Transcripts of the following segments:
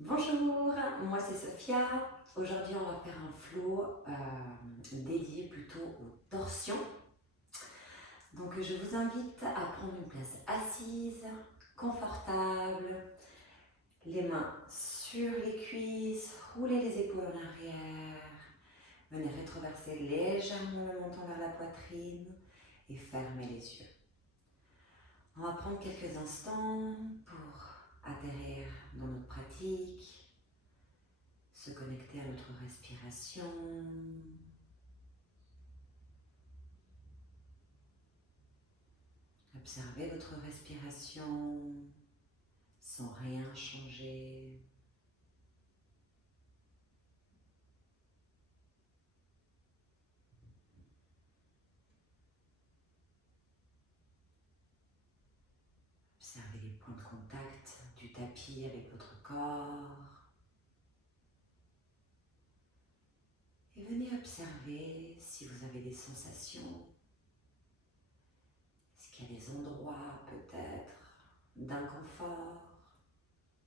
Bonjour, moi c'est Sophia. Aujourd'hui on va faire un flow dédié plutôt aux torsions. Donc je vous invite à prendre une place assise, confortable, les mains sur les cuisses, rouler les épaules en arrière, venez rétroverser légèrement le menton vers la poitrine et fermer les yeux. On va prendre quelques instants pour atterrir dans notre pratique, se connecter à notre respiration. Observez votre respiration sans rien changer. Observez les points de contact du tapis avec votre corps. Et venez observer si vous avez des sensations. Est-ce qu'il y a des endroits peut-être d'inconfort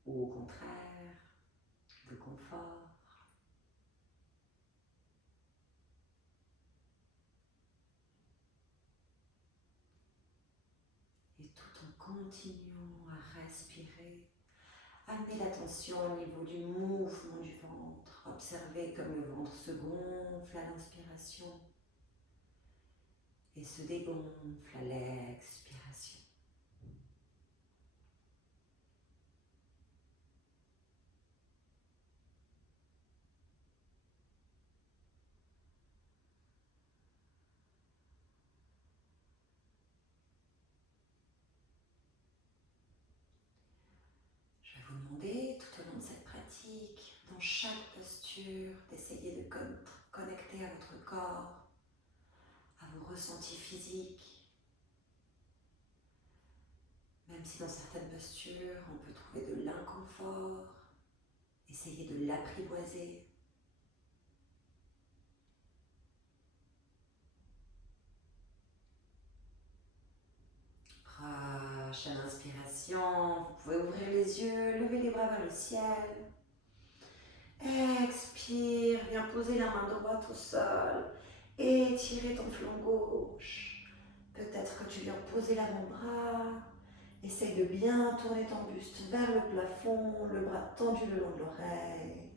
ou au contraire de confort? Et tout en continuant à respirer, amenez l'attention au niveau du mouvement du ventre. Observez comme le ventre se gonfle à l'inspiration et se dégonfle à l'expiration. Je vais vous demander tout au long de cette pratique, dans chaque posture, d'essayer de connecter à votre corps, à vos ressentis physiques. Même si dans certaines postures, on peut trouver de l'inconfort, essayez de l'apprivoiser. Prochaine inspiration, vous pouvez ouvrir les yeux, lever les bras vers le ciel. Expire, viens poser la main droite au sol. Étirer ton flanc gauche. Peut-être que tu viens poser l'avant-bras. Essaye de bien tourner ton buste vers le plafond, le bras tendu le long de l'oreille.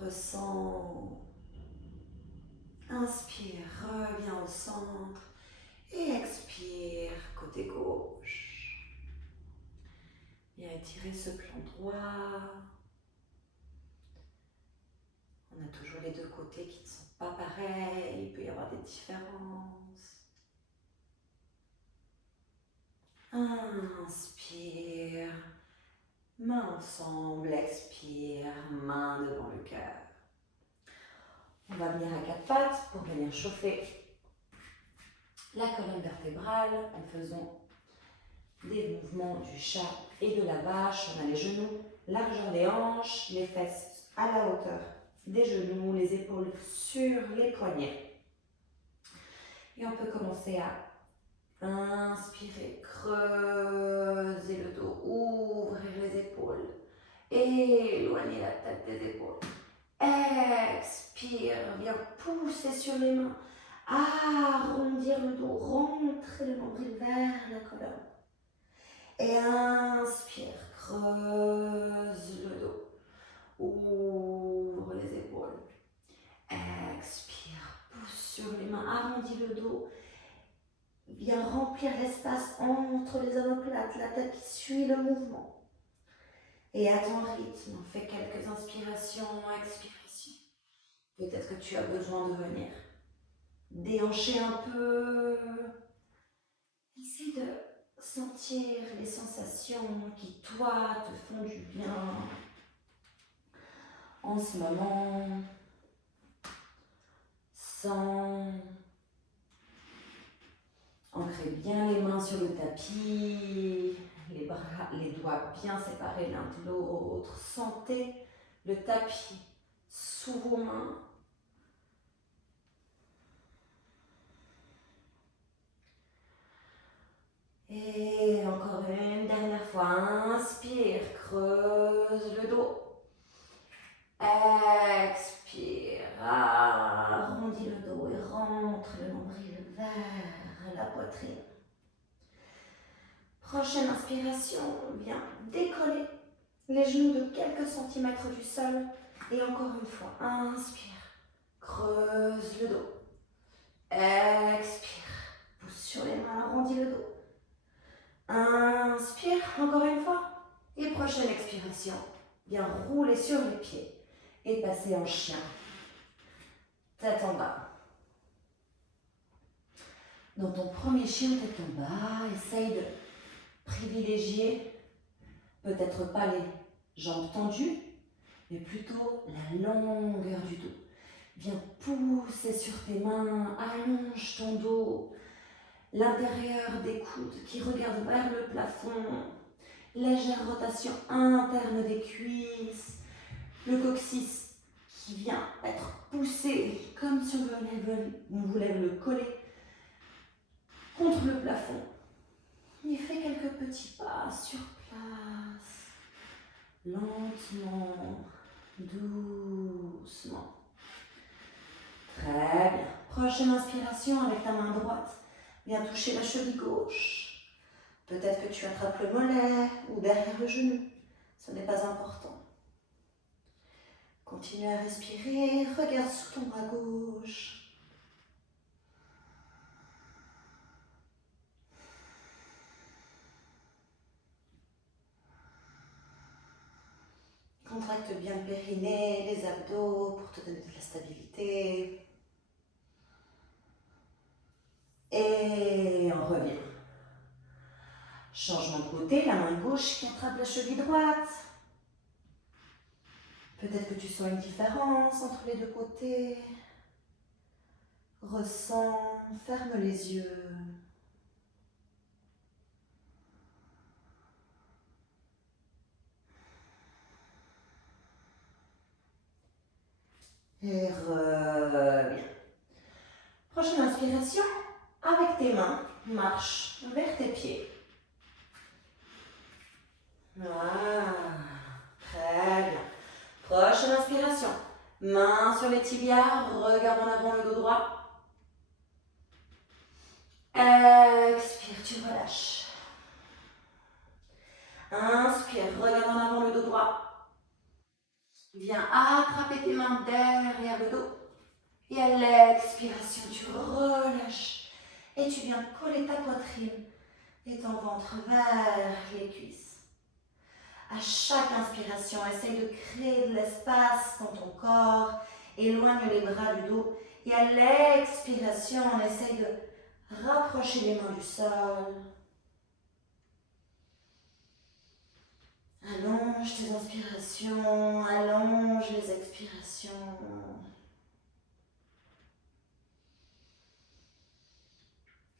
Ressens. Inspire, reviens au centre. Et expire, côté gauche. Viens étirer ce flanc droit. On a toujours les deux côtés qui ne sont pas pareils, il peut y avoir des différences. Inspire, main ensemble, expire, main devant le cœur. On va venir à quatre pattes pour venir chauffer la colonne vertébrale en faisant des mouvements du chat et de la vache. On a les genoux, largeur des hanches, les fesses à la hauteur des genoux, les épaules sur les poignets. Et on peut commencer à inspirer, creuser le dos, ouvrir les épaules, éloigner la tête des épaules. Expire, viens pousser sur les mains, arrondir le dos, rentrer le nombril vers la colonne. Et inspire, creuse le dos, ouvre les épaules. Expire, pousse sur les mains, arrondis le dos. Viens remplir l'espace entre les omoplates, la tête qui suit le mouvement. Et à ton rythme, fais quelques inspirations, expirations. Peut-être que tu as besoin de venir déhancher un peu. Essaye de sentir les sensations qui, toi, te font du bien en ce moment. Sens. Ancrez bien les mains sur le tapis, les bras, les doigts bien séparés l'un de l'autre. Sentez le tapis sous vos mains. Et encore une dernière fois, inspire, creuse le dos. Expire, arrondis le dos et rentre le nombril vers la poitrine. Prochaine inspiration, viens décoller les genoux de quelques centimètres du sol. Et encore une fois, inspire, creuse le dos. Expire, pousse sur les mains, arrondis le dos. Inspire, encore une fois. Et prochaine expiration, viens rouler sur les pieds et passer en chien. Tête en bas. Dans ton premier chien, tête en bas, essaye de privilégier, peut-être pas les jambes tendues, mais plutôt la longueur du dos. Viens pousser sur tes mains, allonge ton dos, l'intérieur des coudes qui regarde vers le plafond, légère rotation interne des cuisses, le coccyx qui vient être poussé comme si on voulait le coller contre le plafond. Et fais quelques petits pas sur place, lentement, doucement. Très bien. Prochaine inspiration avec ta main droite. Viens toucher la cheville gauche. Peut-être que tu attrapes le mollet ou derrière le genou. Ce n'est pas important. Continue à respirer. Regarde sous ton bras gauche. Contracte bien le périnée, les abdos pour te donner de la stabilité. Et on revient. Changement de côté, la main gauche qui attrape la cheville droite. Peut-être que tu sens une différence entre les deux côtés. Ressens, ferme les yeux. Et reviens. Prochaine inspiration, avec tes mains, marche vers tes pieds. Voilà, très bien. Prochaine inspiration, main sur les tibias, regarde en avant le dos droit. Expire, tu relâches. Inspire, regarde en avant le dos droit. Viens attraper tes mains derrière le dos. Et à l'expiration, tu relâches. Et tu viens coller ta poitrine et ton ventre vers les cuisses. À chaque inspiration, essaye de créer de l'espace dans ton corps. Éloigne les bras du dos. Et à l'expiration, on essaye de rapprocher les mains du sol. Allonge tes inspirations, allonge les expirations.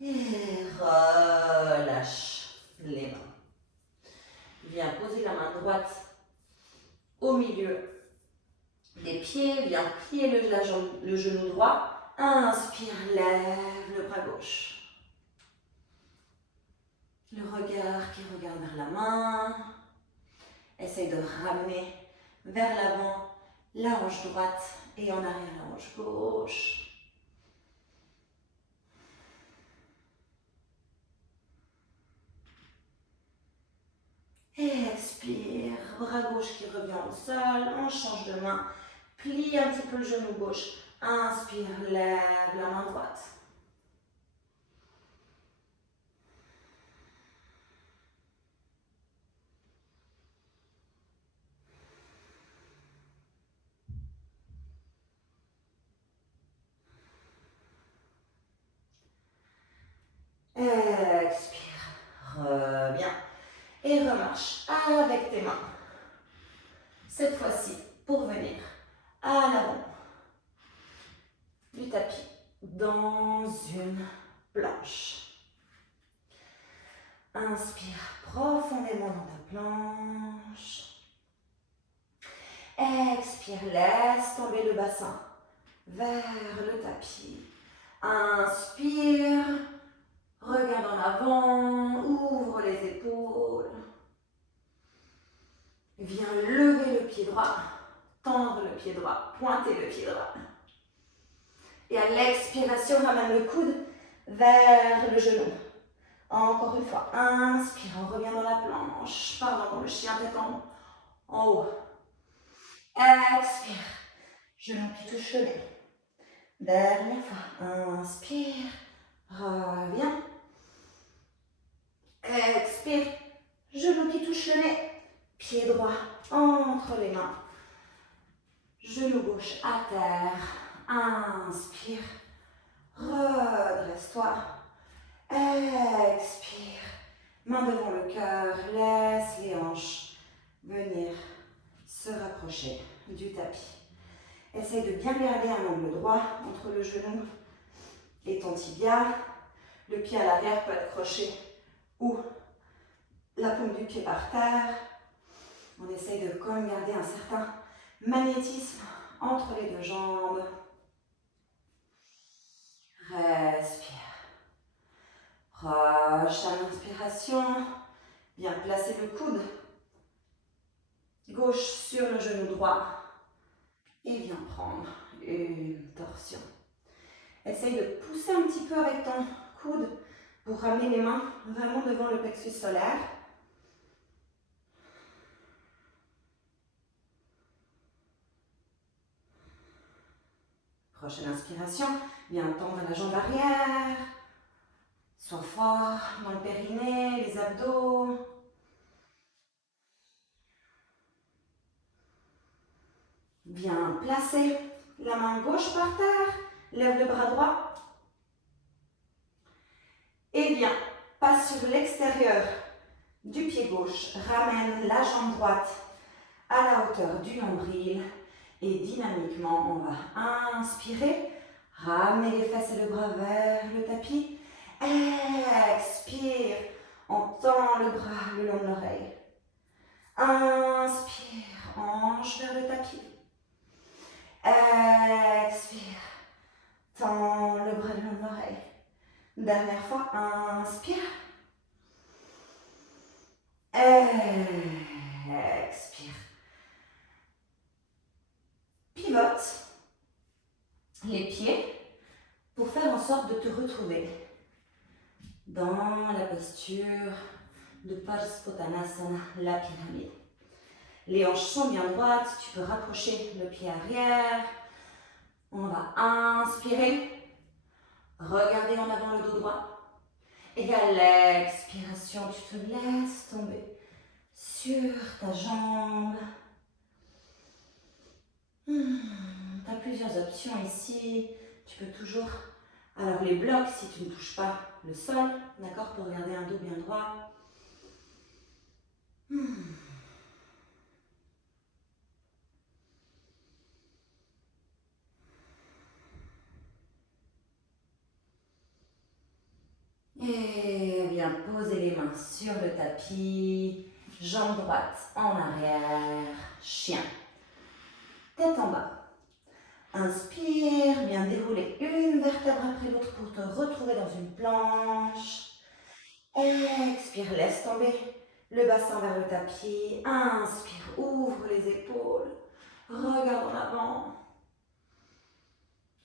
Et relâche les mains. Viens poser la main droite au milieu des pieds. Viens plier le genou droit. Inspire, lève le bras gauche. Le regard qui regarde vers la main. Essaye de ramener vers l'avant la hanche droite et en arrière la hanche gauche. Expire, bras gauche qui revient au sol, on change de main, plie un petit peu le genou gauche, inspire, lève la main droite. Expire, reviens et remarche avec tes mains. Cette fois-ci, pour venir à l'avant du tapis, dans une planche. Inspire profondément dans ta planche. Expire, laisse tomber le bassin vers le tapis. Inspire, regarde en avant, ouvre les épaules. le pied droit. Et à l'expiration, ramène le coude vers le genou. Encore une fois, inspire, on revient dans la planche, pardon, dans le chien tête en haut. Expire, genou qui touche le nez. Dernière fois, inspire, reviens. Expire, genou qui touche le nez, pied droit entre les mains. Genou gauche à terre, inspire, redresse-toi. Expire, main devant le cœur, laisse les hanches venir se rapprocher du tapis. Essaye de bien garder un angle droit entre le genou et ton tibia. Le pied à l'arrière peut être croché ou la paume du pied par terre. On essaye de quand même garder un certain magnétisme entre les deux jambes. Respire. Prochaine inspiration. Bien placer le coude gauche sur le genou droit. Et viens prendre une torsion. Essaye de pousser un petit peu avec ton coude pour ramener les mains vraiment devant le plexus solaire. Prochaine inspiration, viens tendre la jambe arrière. Sois fort dans le périnée, les abdos. Viens placer la main gauche par terre, lève le bras droit. Et viens, passe sur l'extérieur du pied gauche, ramène la jambe droite à la hauteur du nombril. Et dynamiquement, on va inspirer, ramener les fesses et le bras vers le tapis. Expire, on tend le bras le long de l'oreille. Inspire, hanche vers le tapis. Expire, tends le bras le long de l'oreille. Dernière fois, inspire. Expire. Pivote les pieds pour faire en sorte de te retrouver dans la posture de Parsvottanasana, la pyramide. Les hanches sont bien droites, tu peux rapprocher le pied arrière. On va inspirer, regarder en avant le dos droit. Et à l'expiration, tu te laisses tomber sur ta jambe. Tu as plusieurs options ici. Tu peux toujours... Alors les blocs, si tu ne touches pas le sol, d'accord, pour garder un dos bien droit. Et viens poser les mains sur le tapis. Jambe droite en arrière. Chien. Tête en bas. Inspire, bien dérouler une vertèbre après l'autre pour te retrouver dans une planche. Expire, laisse tomber le bassin vers le tapis. Inspire, ouvre les épaules. Regarde en avant.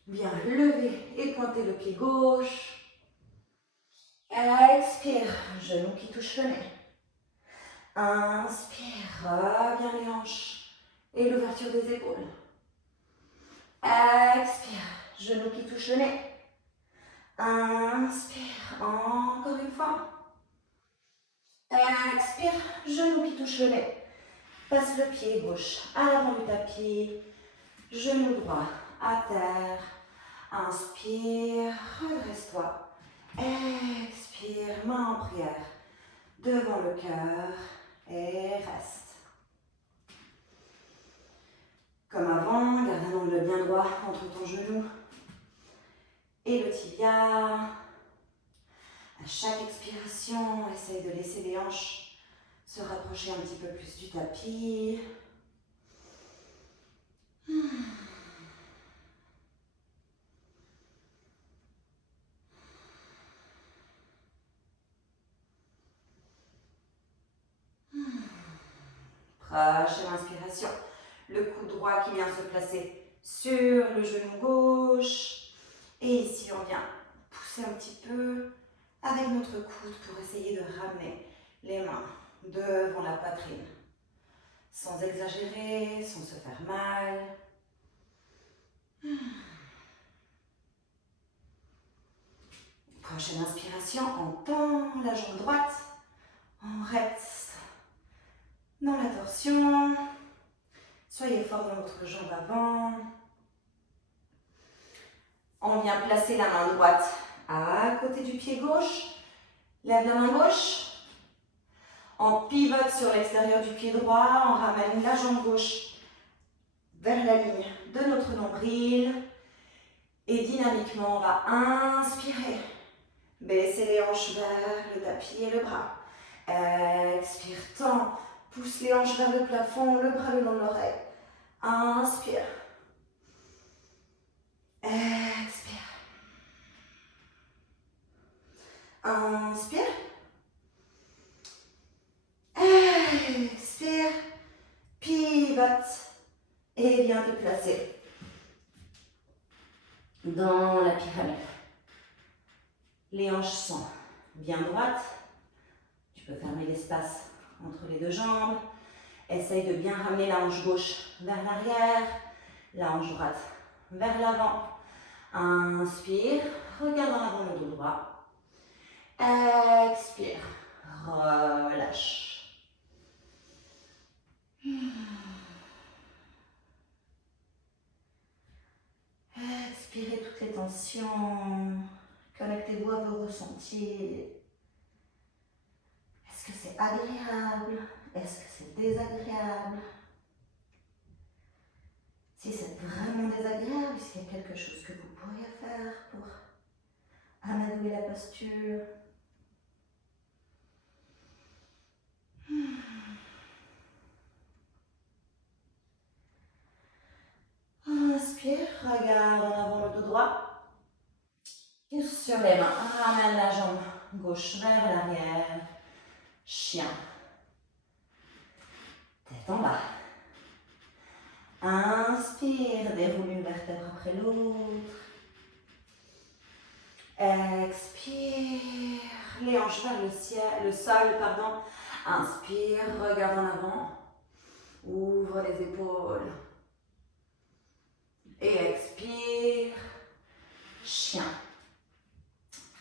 Bien lever et pointer le pied gauche. Expire, genou qui touche le nez. Inspire, reviens les hanches et l'ouverture des épaules. Expire, genou qui touche le nez. Inspire, encore une fois. Expire, genou qui touche le nez. Passe le pied gauche à l'avant du tapis. Genou droit à terre. Inspire, redresse-toi. Expire, main en prière devant le cœur et reste. Comme avant, garde un angle bien droit entre ton genou et le tibia. À chaque expiration, essaye de laisser les hanches se rapprocher un petit peu plus du tapis. Prochaine inspiration. Le coude droit qui vient se placer sur le genou gauche. Et ici, on vient pousser un petit peu avec notre coude pour essayer de ramener les mains devant la poitrine. Sans exagérer, sans se faire mal. Prochaine inspiration, on tend la jambe droite, on reste dans la torsion. Soyez fort dans votre jambe avant. On vient placer la main droite à côté du pied gauche. Lève la main gauche. On pivote sur l'extérieur du pied droit. On ramène la jambe gauche vers la ligne de notre nombril. Et dynamiquement, on va inspirer. Baissez les hanches vers le tapis et le bras. Expire, tend. Pousse les hanches vers le plafond, le bras le long de l'oreille. Inspire. Expire. Inspire. Expire. Pivote. Et viens te placer dans la pyramide. Les hanches sont bien droites. Tu peux fermer l'espace entre les deux jambes. Essaye de bien ramener la hanche gauche vers l'arrière, la hanche droite vers l'avant. Inspire, regarde en avant le dos droit. Expire, relâche. Expirez toutes les tensions. Connectez-vous à vos ressentis. Est-ce que c'est agréable? Est-ce que c'est désagréable? Si c'est vraiment désagréable, s'il y a quelque chose que vous pourriez faire pour amadouer la posture. Inspire, regarde en avant le dos droit. Et sur les mains, ramène la jambe gauche vers l'arrière. Chien. Tête en bas. Inspire, déroule une vertèbre après l'autre. Expire, les hanches vers le sol, pardon. Inspire, regarde en avant. Ouvre les épaules. Et expire, chien.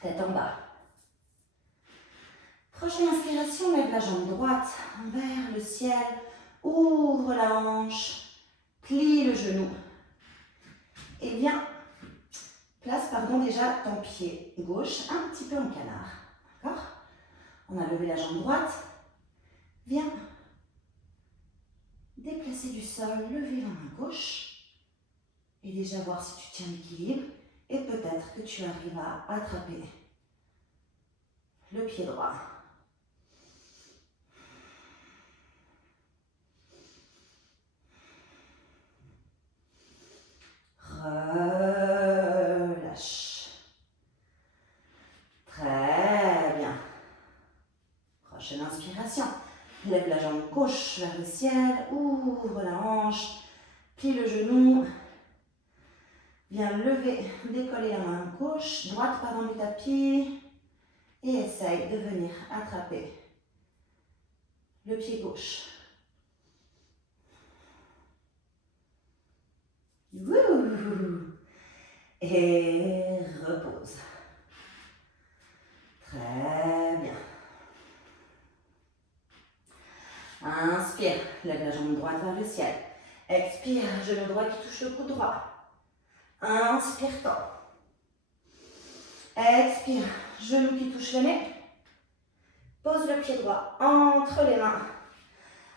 Tête en bas. Prochaine inspiration, lève la jambe droite vers le ciel. Ouvre la hanche. Plie le genou. Et viens, place déjà ton pied gauche un petit peu en canard. D'accord? On a levé la jambe droite. Viens déplacer du sol, lever la main gauche. Et déjà voir si tu tiens l'équilibre. Et peut-être que tu arrives à attraper le pied droit. Relâche. Très bien. Prochaine inspiration. Lève la jambe gauche vers le ciel. Ouvre la hanche. Plie le genou. Viens lever, décoller la main gauche, droite pardon du tapis. Et essaye de venir attraper le pied gauche. Wouh! Et repose. Très bien. Inspire, lève la jambe droite vers le ciel. Expire, genou droit qui touche le coude droit. Inspire, tend. Expire, genou qui touche le nez. Pose le pied droit entre les mains.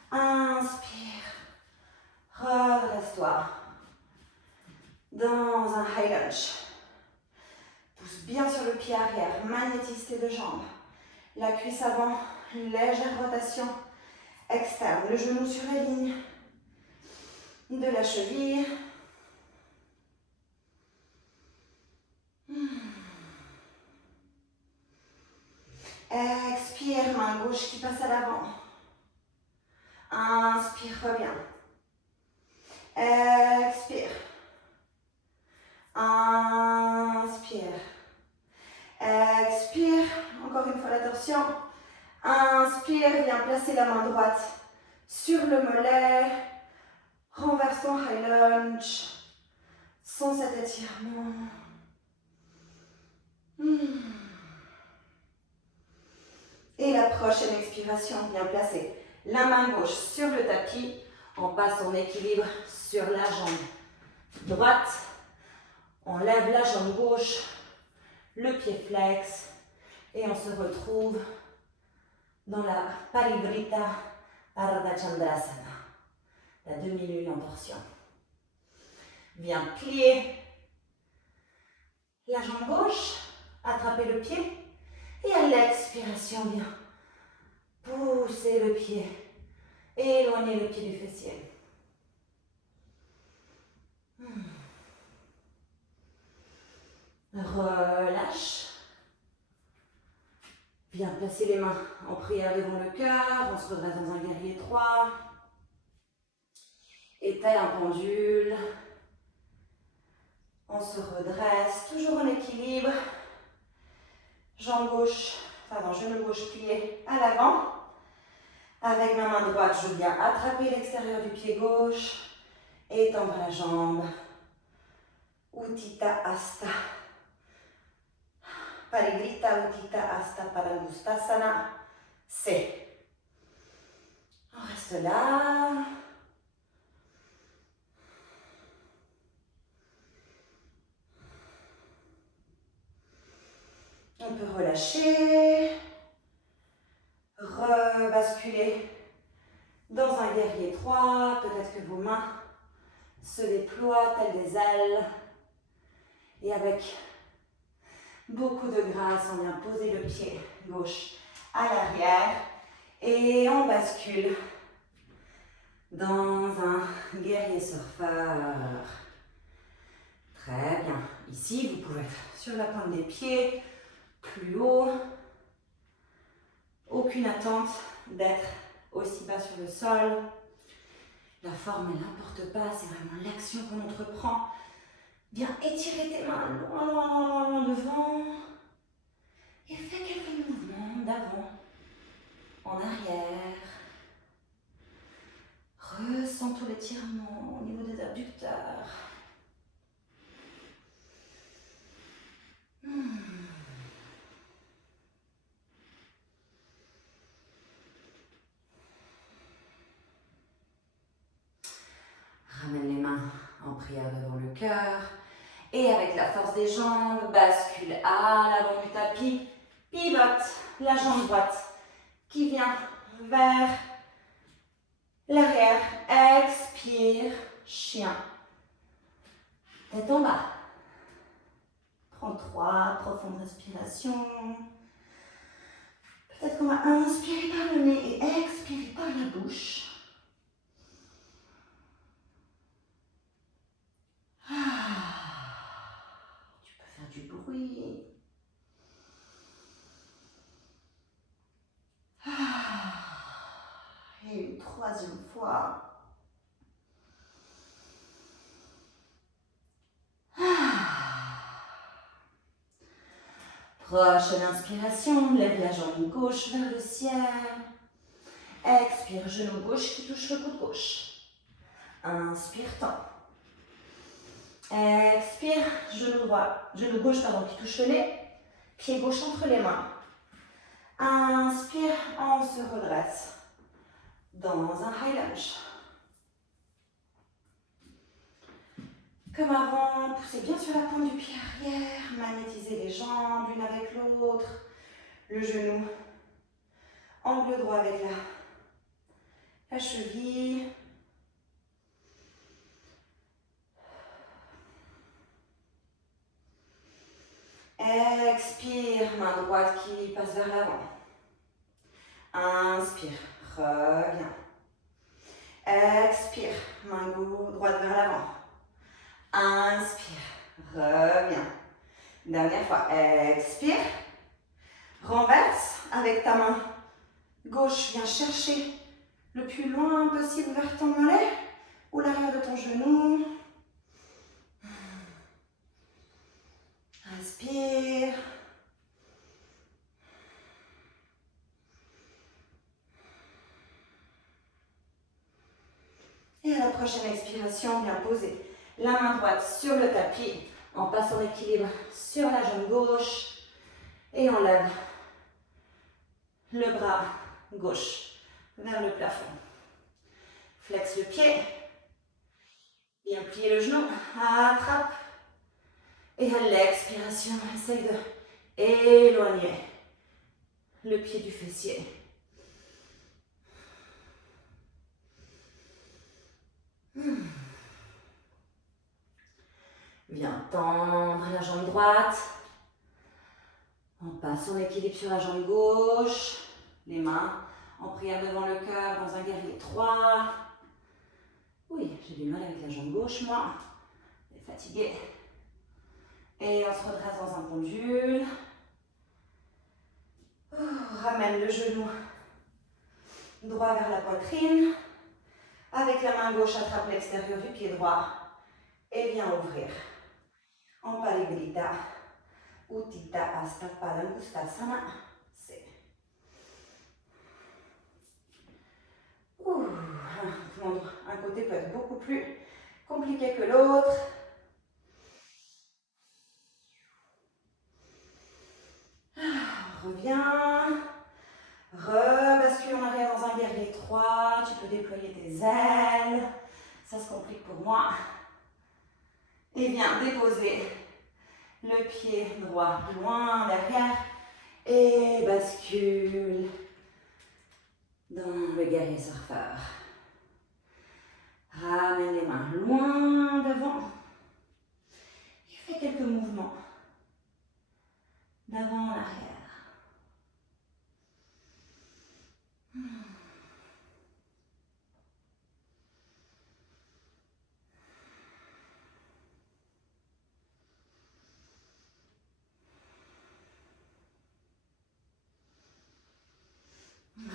Inspire. Redresse-toi. Dans un high lunge. Pousse bien sur le pied arrière. Magnétise tes deux jambes. La cuisse avant, une légère rotation externe. Le genou sur la ligne de la cheville. Expire, main gauche qui passe à l'avant. Inspire, reviens. Expire. Inspire. Expire. Encore une fois la torsion. Inspire, viens placer la main droite sur le mollet. Renverse ton high lunge. Sans cet étirement. Et la prochaine expiration, viens placer la main gauche sur le tapis. On passe en équilibre sur la jambe droite. On lève la jambe gauche, le pied flex. Et on se retrouve dans la Parivrtta Ardha Chandrasana, la demi-lune en torsion. Viens plier la jambe gauche, attraper le pied. Et à l'expiration, viens pousser le pied, éloigner le pied du fessier. Relâche. Viens placer les mains en prière devant le cœur. On se redresse dans un guerrier 3. Étale un pendule. On se redresse, toujours en équilibre. Genou gauche plié à l'avant. Avec ma main droite, je viens attraper l'extérieur du pied gauche. Étendre la jambe. Utthita Hasta. Parivrtta Utthita Hasta Padangusthasana. C'est. On reste là. On peut relâcher. Rebasculer dans un guerrier 3. Peut-être que vos mains se déploient telles des ailes. Et avec beaucoup de grâce, on vient poser le pied gauche à l'arrière. Et on bascule dans un guerrier surfeur. Très bien. Ici, vous pouvez être sur la pointe des pieds, plus haut. Aucune attente d'être aussi bas sur le sol. La forme, elle n'importe pas, c'est vraiment l'action qu'on entreprend. Viens étirer tes mains loin devant. Et fais quelques mouvements d'avant, en arrière. Ressens tout l'étirement au niveau des abducteurs. Ramène les mains en prière devant le cœur. Et avec la force des jambes, bascule à l'avant du tapis. Pivote la jambe droite qui vient vers l'arrière. Expire, chien. Tête en bas. Prends 3 profondes respirations. Peut-être qu'on va inspirer par le nez et expirer par la bouche. Tu peux faire du bruit. Et une troisième fois. Prochaine inspiration, lève la jambe gauche vers le ciel. Expire, genou gauche qui touche le coude gauche. Inspire, tends. Expire, genou gauche qui touche le nez. Pied gauche entre les mains. Inspire, on se redresse dans un high lunge. Comme avant, poussez bien sur la pointe du pied arrière, magnétisez les jambes l'une avec l'autre, le genou, angle droit avec la cheville. Expire, main droite qui passe vers l'avant. Inspire, reviens. Expire, main droite vers l'avant. Inspire, reviens. Dernière fois, expire. Renverse avec ta main gauche, viens chercher le plus loin possible vers ton mollet ou l'arrière de ton genou. expire. Et à la prochaine expiration, on vient poser la main droite sur le tapis. On passe en équilibre sur la jambe gauche. Et on lève le bras gauche vers le plafond. Flexe le pied. Bien plier le genou. Attrape. Et à l'expiration, essaye de éloigner le pied du fessier. Viens tendre la jambe droite. On passe en équilibre sur la jambe gauche. Les mains en prière devant le cœur dans un guerrier 3. Oui, j'ai du mal avec la jambe gauche, moi. Je suis fatiguée. Et on se redresse dans un pendule. Ramène le genou droit vers la poitrine. Avec la main gauche, attrape l'extérieur du pied droit. Et viens ouvrir. En Parivrtta. Utthita Hasta Padangusthasana. C'est. Un côté peut être beaucoup plus compliqué que l'autre. Reviens. Rebascule en arrière dans un guerrier 3. Tu peux déployer tes ailes. Ça se complique pour moi. Et viens déposer le pied droit loin derrière. Et bascule dans le guerrier surfeur. Ramène les mains loin devant. Et fais quelques mouvements d'avant en arrière.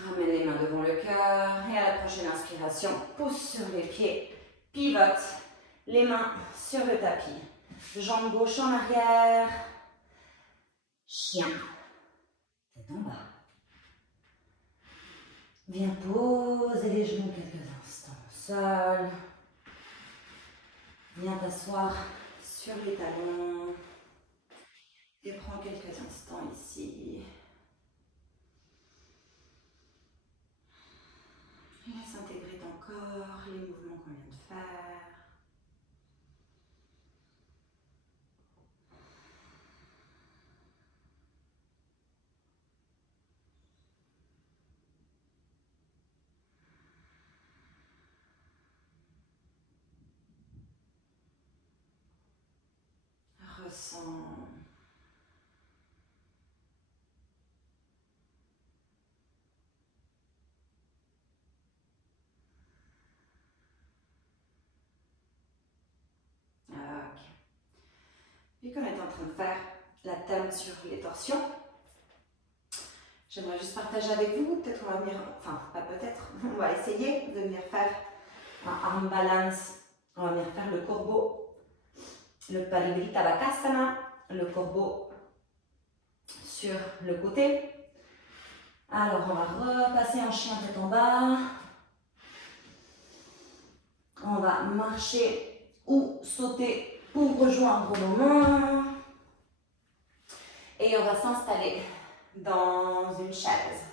Ramène les mains devant le cœur et à la prochaine inspiration, pousse sur les pieds, pivote les mains sur le tapis. Jambe gauche en arrière. Chien. Tête en bas. Viens poser les genoux quelques instants au sol. Viens t'asseoir sur les talons. Et prends quelques instants ici. Laisse intégrer ton corps, les mouvements qu'on vient de faire. Ressens. Ok. Vu qu'on est en train de faire la thème sur les torsions, j'aimerais juste partager avec vous, peut-être on va venir, enfin pas peut-être, on va essayer de venir faire un arm balance. On va venir faire le corbeau, le Parivrtta Bakasana, le corbeau sur le côté. Alors on va repasser en chien tête en bas. On va marcher ou sauter pour rejoindre nos mains. Et on va s'installer dans une chaise.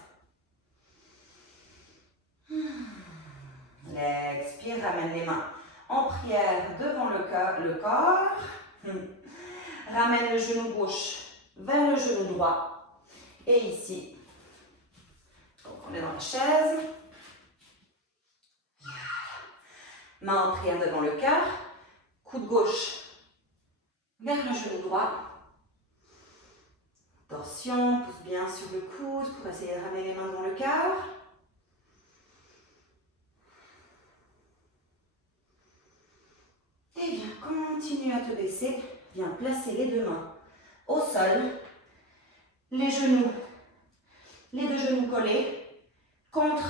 Expire, ramène les mains en prière devant le corps. Ramène le genou gauche vers le genou droit. Et ici, on est dans la chaise. Main en prière devant le cœur. Coude gauche vers le genou droit. Torsion, pousse bien sur le coude pour essayer de ramener les mains devant le cœur. Et bien, continue à te baisser. Viens placer les deux mains au sol. Les deux genoux collés contre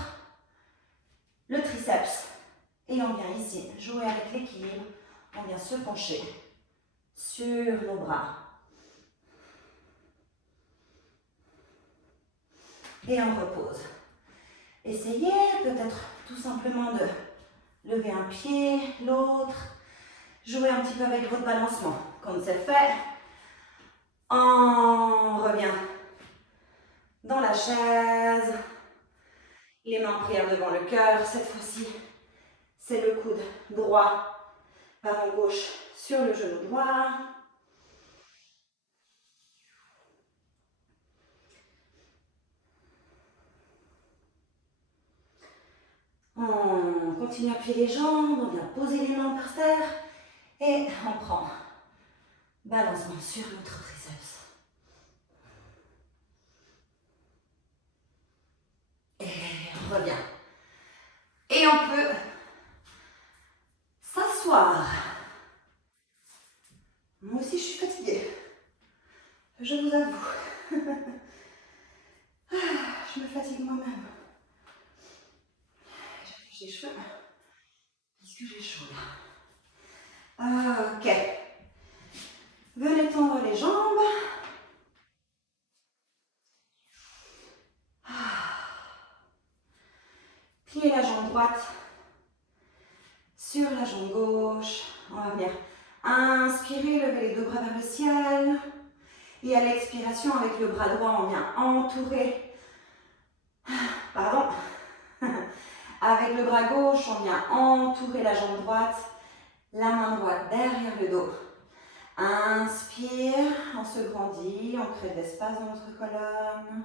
le triceps. Et on vient ici jouer avec l'équilibre. On vient se pencher sur nos bras. Et on repose. Essayez peut-être tout simplement de lever un pied, l'autre. Jouez un petit peu avec votre balancement. Quand c'est fait, on revient dans la chaise. Les mains en prière devant le cœur. Cette fois-ci, c'est le coude droit, parent gauche sur le genou droit. On continue à plier les jambes, on vient poser les mains par terre et on prend balancement sur notre triceps. Et on revient. Et on peut s'asseoir. Moi aussi, je suis fatiguée. Je vous avoue. Je me fatigue moi-même. J'ai chaud. Est-ce que j'ai chaud là? Ok. Venez tendre les jambes. Pliez la jambe droite sur la jambe gauche. On va venir inspirer, lever les deux bras vers le ciel. Et à l'expiration, avec le bras droit, on vient entourer. Pardon. Avec le bras gauche, on vient entourer la jambe droite. La main droite derrière le dos. Inspire, on se grandit, on crée de l'espace dans notre colonne.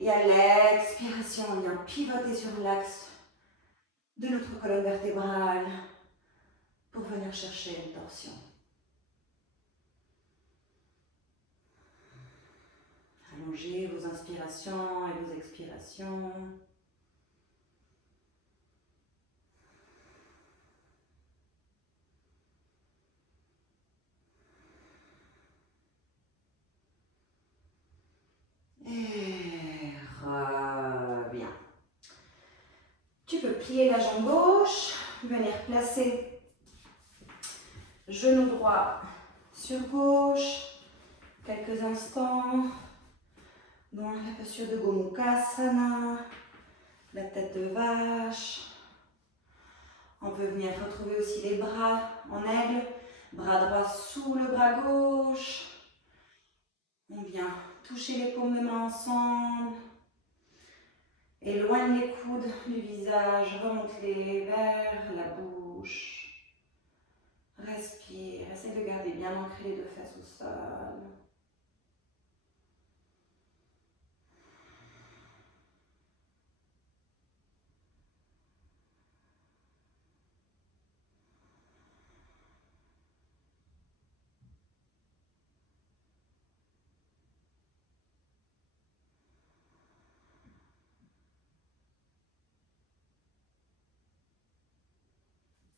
Et à l'expiration, on vient pivoter sur l'axe de notre colonne vertébrale pour venir chercher une torsion. Allongez vos inspirations et vos expirations. Et reviens. Tu peux plier la jambe gauche, venir placer genou droit sur gauche, quelques instants dans la posture de Gomukhasana, la tête de vache. On peut venir retrouver aussi les bras en aigle, bras droit sous le bras gauche. On vient toucher les paumes de main ensemble. Éloigne les coudes du visage, remonte-les vers la bouche. Respire, essaie de garder bien ancré les deux fesses au sol.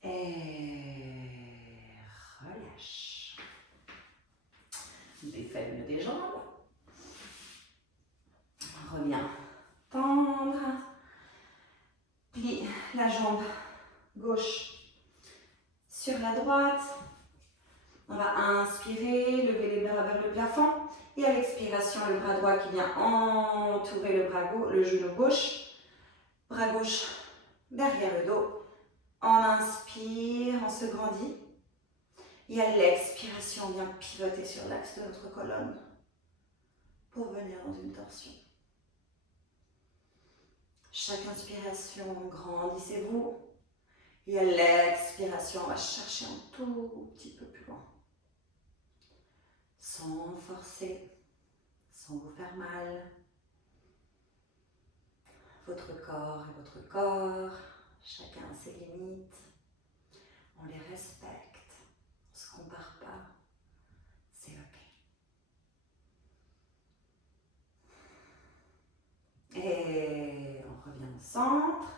Et relâche. Défais le nœud des jambes. Reviens tendre. Plie la jambe gauche sur la droite. On va inspirer, lever les bras vers le plafond. Et à l'expiration, le bras droit qui vient entourer le genou gauche. Bras gauche derrière le dos. On inspire, on se grandit. Et à l'expiration, on vient pivoter sur l'axe de notre colonne pour venir dans une torsion. Chaque inspiration, grandissez-vous. Et à l'expiration, on va chercher un tout petit peu plus loin. Sans forcer, sans vous faire mal. Votre corps est votre corps. Chacun a ses limites. On les respecte. On ne se compare pas. C'est ok. Et on revient au centre.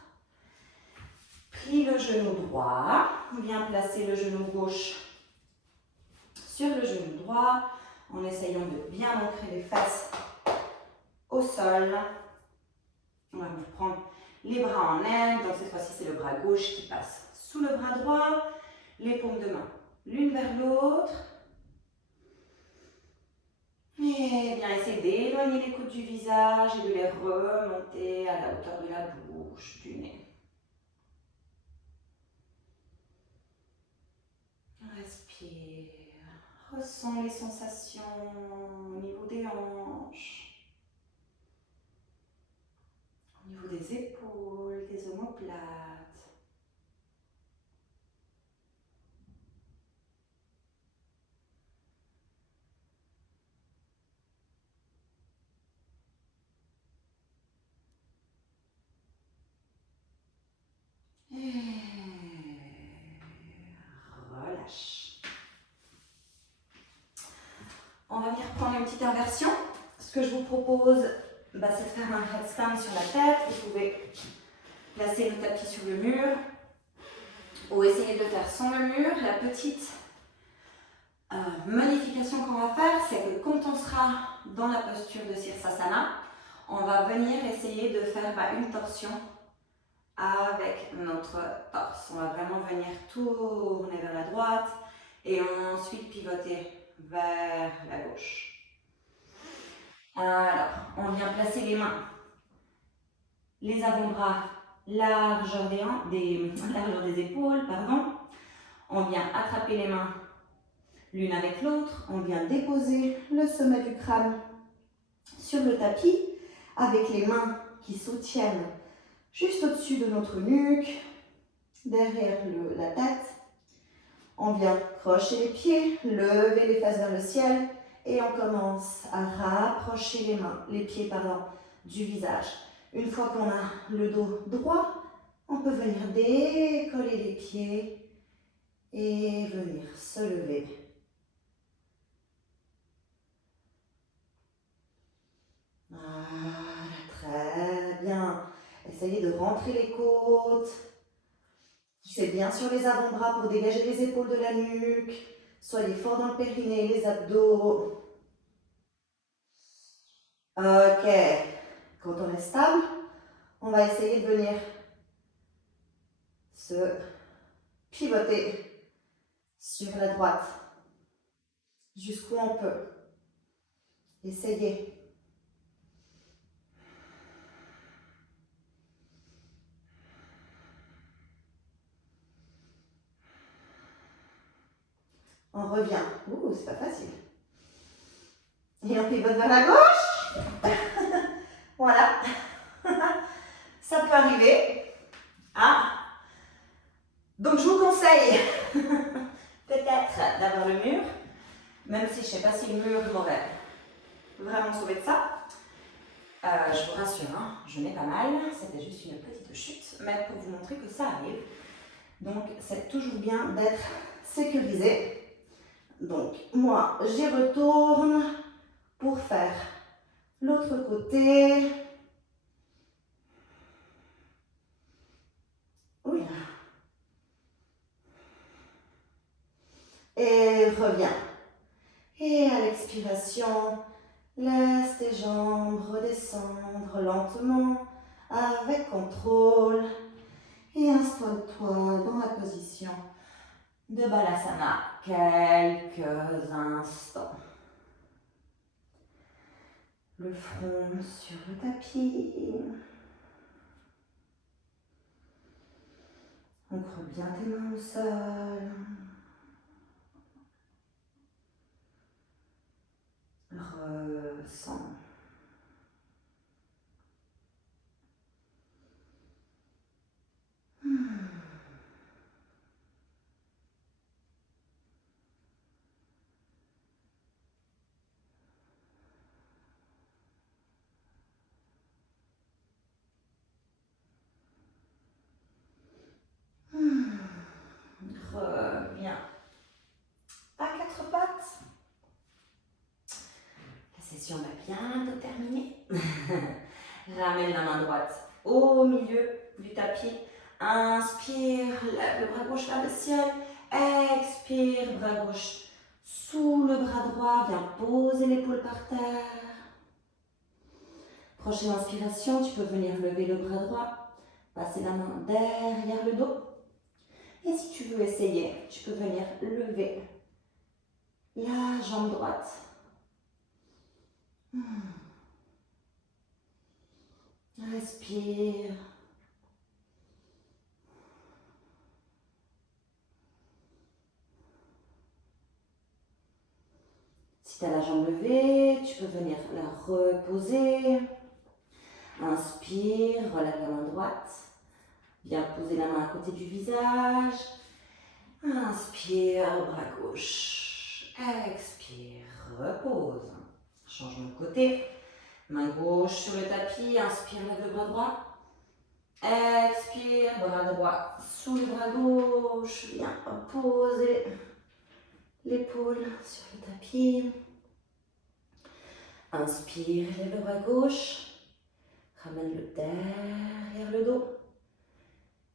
Plie le genou droit. On vient placer le genou gauche sur le genou droit en essayant de bien ancrer les fesses au sol. On va vous prendre les bras en aile. Donc cette fois-ci, c'est le bras gauche qui passe sous le bras droit. Les paumes de main l'une vers l'autre. Et bien, essayez d'éloigner les coudes du visage et de les remonter à la hauteur de la bouche, du nez. Respire. Ressens les sensations au niveau des hanches, au niveau des épaules, des omoplates. Et relâche. On va venir prendre une petite inversion. Ce que je vous propose, c'est de faire un headstand sur la tête. Vous pouvez placer le tapis sur le mur ou essayer de le faire sans le mur. La petite modification qu'on va faire, c'est que quand on sera dans la posture de Sirsasana, on va venir essayer de faire une torsion avec notre torse. On va vraiment venir tourner vers la droite et ensuite pivoter vers la gauche. Alors, on vient placer les mains, les avant-bras, largeur des épaules, pardon. On vient attraper les mains l'une avec l'autre. On vient déposer le sommet du crâne sur le tapis avec les mains qui soutiennent juste au-dessus de notre nuque, derrière la tête. On vient crocher les pieds, lever les fesses vers le ciel et on commence à rapprocher les pieds du visage. Une fois qu'on a le dos droit, on peut venir décoller les pieds et venir se lever. Voilà, très bien. Essayez de rentrer les côtes. C'est bien sur les avant-bras pour dégager les épaules de la nuque. Soyez fort dans le périnée, les abdos. Ok. Quand on est stable, on va essayer de venir se pivoter sur la droite jusqu'où on peut. Essayez. On revient. Ouh, c'est pas facile. Et on pivote vers la gauche. Voilà. Ça peut arriver. Ah. Donc, je vous conseille peut-être d'avoir le mur, même si je ne sais pas si le mur m'aurait vraiment sauvé de ça. Je vous rassure, je n'ai pas mal. C'était juste une petite chute, mais pour vous montrer que ça arrive. Donc, c'est toujours bien d'être sécurisé. Donc, moi, j'y retourne pour faire l'autre côté. Oula. Et reviens. Et à l'expiration, laisse tes jambes redescendre lentement avec contrôle. Et installe-toi dans la position de Balasana quelques instants. Le front sur le tapis. Ancre bien tes mains au sol. Ressens. Reviens à quatre pattes. La session va bientôt terminer. Ramène la main droite au milieu du tapis. Inspire, lève le bras gauche vers le ciel. Expire, bras gauche sous le bras droit. Viens poser l'épaule par terre. Prochaine inspiration, tu peux venir lever le bras droit. Passer la main derrière le dos. Et si tu veux essayer, tu peux venir lever la jambe droite Respire. Si tu as la jambe levée, tu peux venir la reposer. Inspire, relève la main droite. Viens poser la main à côté du visage. Inspire, bras gauche. Expire, repose. Changement de côté. Main gauche sur le tapis. Inspire, lève le bras droit. Expire, bras droit sous le bras gauche. Viens poser l'épaule sur le tapis. Inspire, lève le bras gauche. Ramène-le derrière le dos.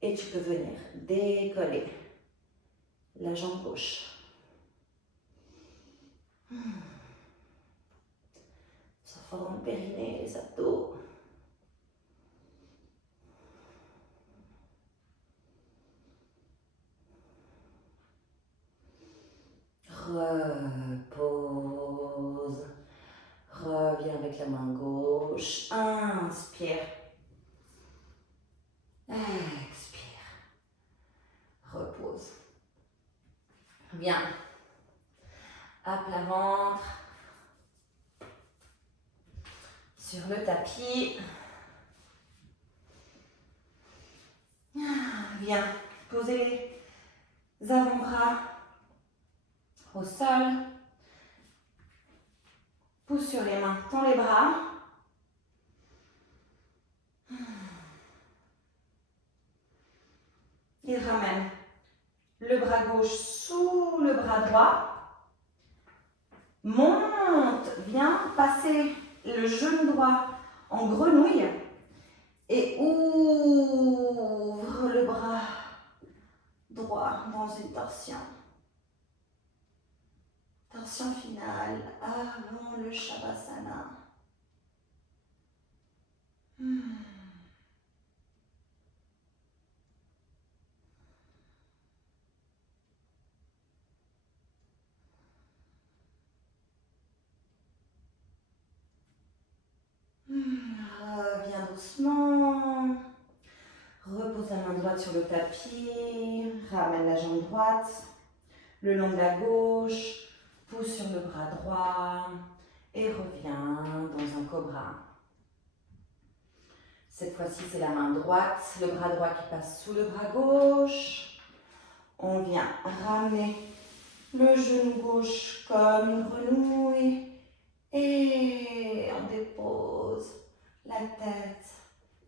Et tu peux venir décoller la jambe gauche. Ça forme le périnée, les abdos. Repose. Reviens avec la main gauche. Inspire. Expire. Repose. Bien. À plat ventre. Sur le tapis. Bien. Posez les avant-bras au sol. Pousse sur les mains, tends les bras. Et ramène le bras gauche sous le bras droit. Monte, viens passer le genou droit en grenouille. Et ouvre le bras droit dans une torsion. Torsion finale avant le Shavasana. Reviens doucement. Repose la main droite sur le tapis. Ramène la jambe droite le long de la gauche. Pousse sur le bras droit. Et reviens dans un cobra. Cette fois-ci, c'est la main droite, le bras droit qui passe sous le bras gauche. On vient ramener le genou gauche comme une grenouille. Et on dépose la tête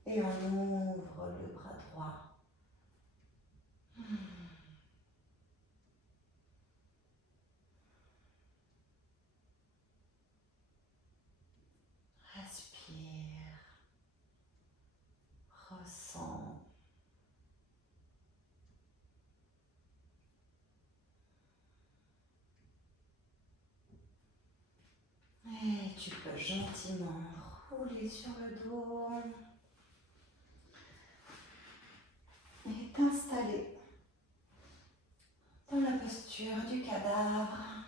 et on ouvre le bras droit. Respire. Ressens. Et tu peux gentiment rouler sur le dos et t'installer dans la posture du cadavre.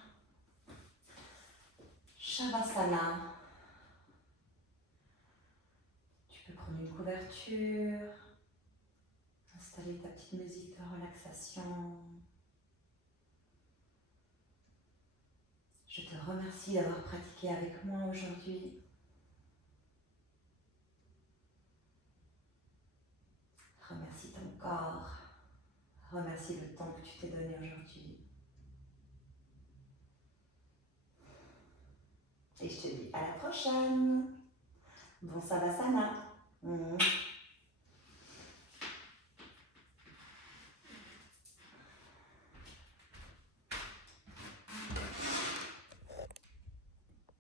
Shavasana. Tu peux prendre une couverture, installer ta petite musique de relaxation. Je te remercie d'avoir pratiqué avec moi aujourd'hui. Remercie ton corps. Remercie le temps que tu t'es donné aujourd'hui. Et je te dis à la prochaine. Bon Savasana.